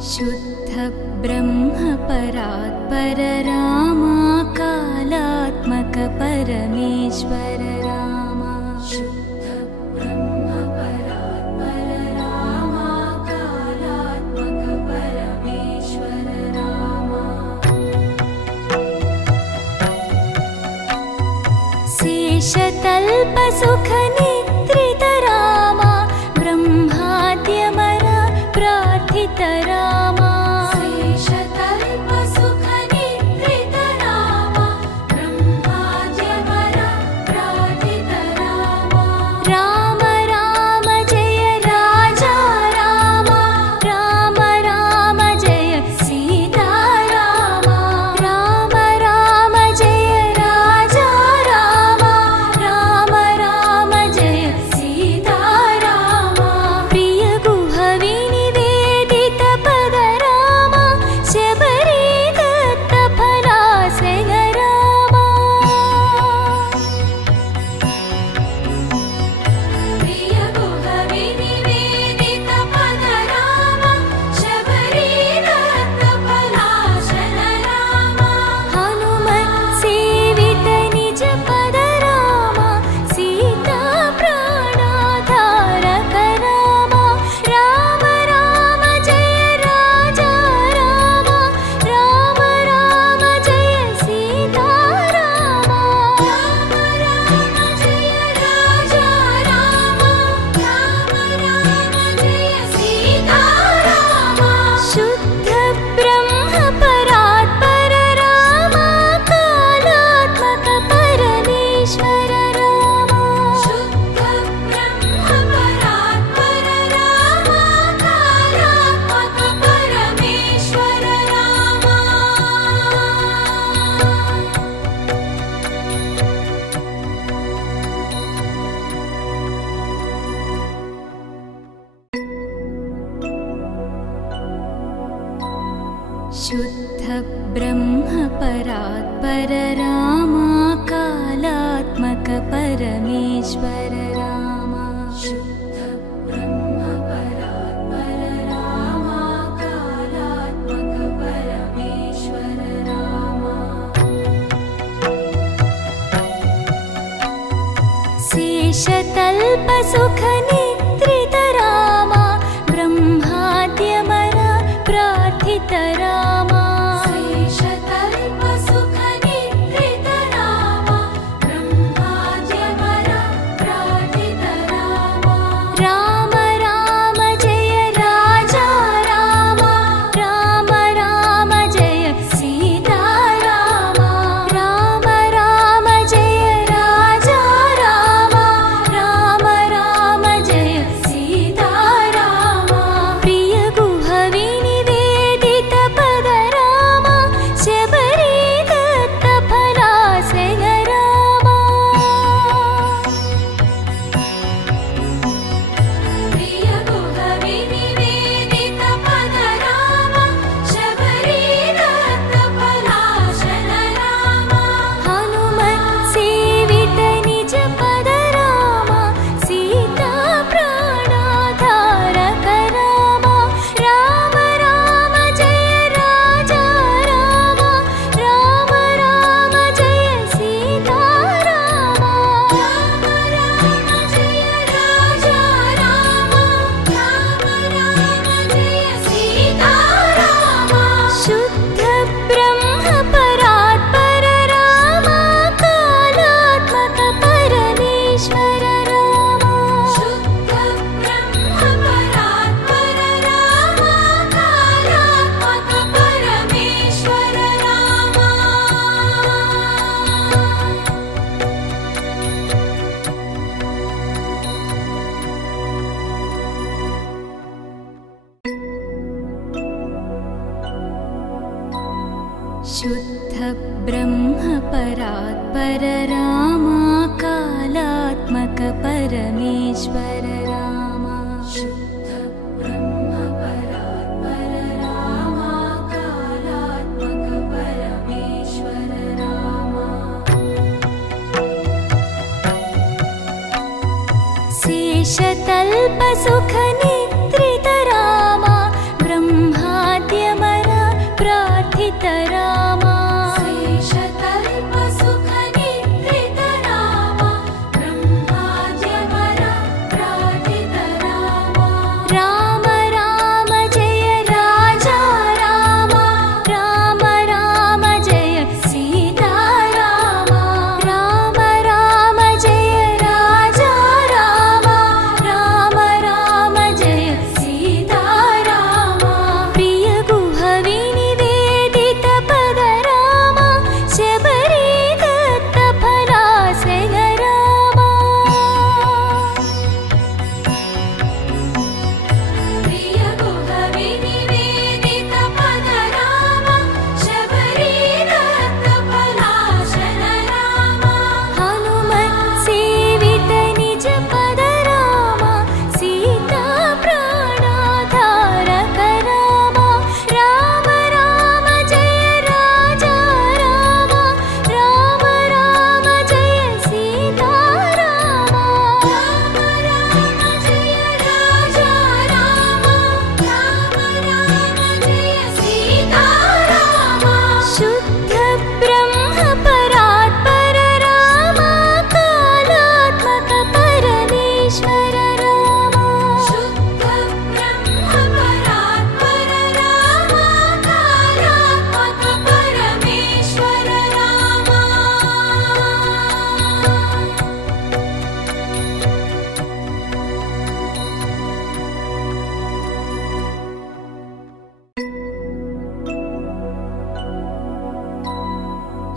शुद्ध ब्रह्म परात्पर रामा कालात्मक परमेश्वर रामा। शुद्ध ब्रह्म परात्पर रामा कालात्मक परमेश्वर रामा। शेषतल्प सुख निद्रित रामा ब्रह्माद्यमर प्रार्थित रामा। शेषतल्प सुख निद्रित रामा ब्रह्माद्यमर प्रार्थित रामा। राम राम जय राजा रामा। राम राम जय सीता रामा। राम राम जय राजा रामा। राम राम जय सीता रामा। प्रिय गुह विनिवेदित पद रामा शबरी दत्त फलासेन रामा। प्रिय गुह विनिवेदित पद रामा शबरी दत्त फलासेन रामा। हनुमत् सेवित निज पद रामा सीता प्राणाधारक रामा। राम राम जय राजा रामा। राम राम जय सीता रामा। राम राम जय राजा रामा। राम राम जय सीता रामा। शुद्ध ब्रह्म परात्पर रामा कालात्मक परमेश्वर रामा। शुद्ध ब्रह्म परात्पर रामा कालात्मक परमेश्वर रामा। शुद्ध ब्रह्म परात्पर रामा कालात्मक परमेश्वर रामा। शुद्ध ब्रह्म परात्पर रामा कालात्मक परमेश्वर रामा। शेषतल्प सुख निद्रित रामा ब्रह्माद्यमर प्रार्थित रामा। शेषतल्प सुख निद्रित रामा ब्रह्माद्यमर प्रार्थित रामा। राम राम जय राजा रामा। राम राम जय सीता रामा। राम राम जय राजा रामा। राम राम जय सीता रामा। प्रिय गुह विनिवेदित पद रामा शबरी दत्त फलासेन रामा। प्रिय गुह विनिवेदित पद रामा शबरी दत्त फलासेन रामा। हनुमत् सेवित निज पद रामा सीता प्राणाधारक रामा। राम राम जय राजा रामा। राम राम जय सीता रामा। राम राम जय राजा रामा। राम राम जय सीता रामा। शुद्ध ब्रह्म परात्पर रामा कालात्मक परमेश्वर रामा। शुद्ध ब्रह्म परात्पर रामा कालात्मक परमेश्वर रामा। शुद्ध ब्रह्म परात्पर रामा कालात्मक परमेश्वर रामा। शुद्ध ब्रह्म परात्पर रामा कालात्मक परमेश्वर रामा। शेषतल्प सुख निद्रित रामा ब्रह्मा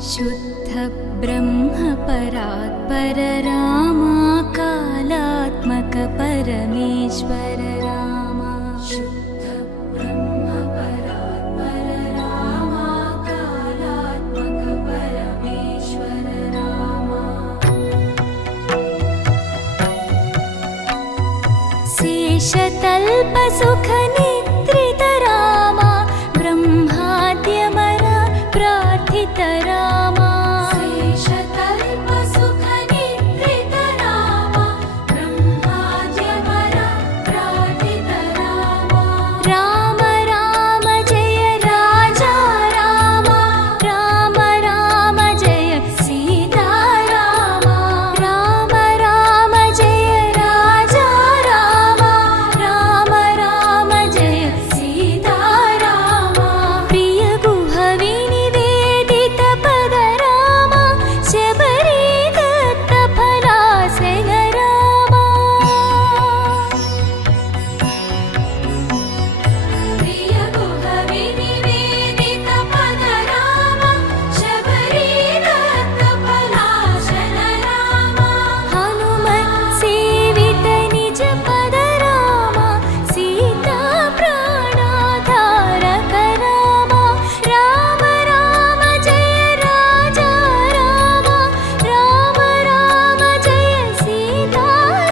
शुद्ध ब्रह्म परात्पर रामा कालात्मक परमेश्वर रामा शुद्ध ब्रह्म परात्पर रामा कालात्मक परमेश्वर रामा शेषतल्प सुख नित्य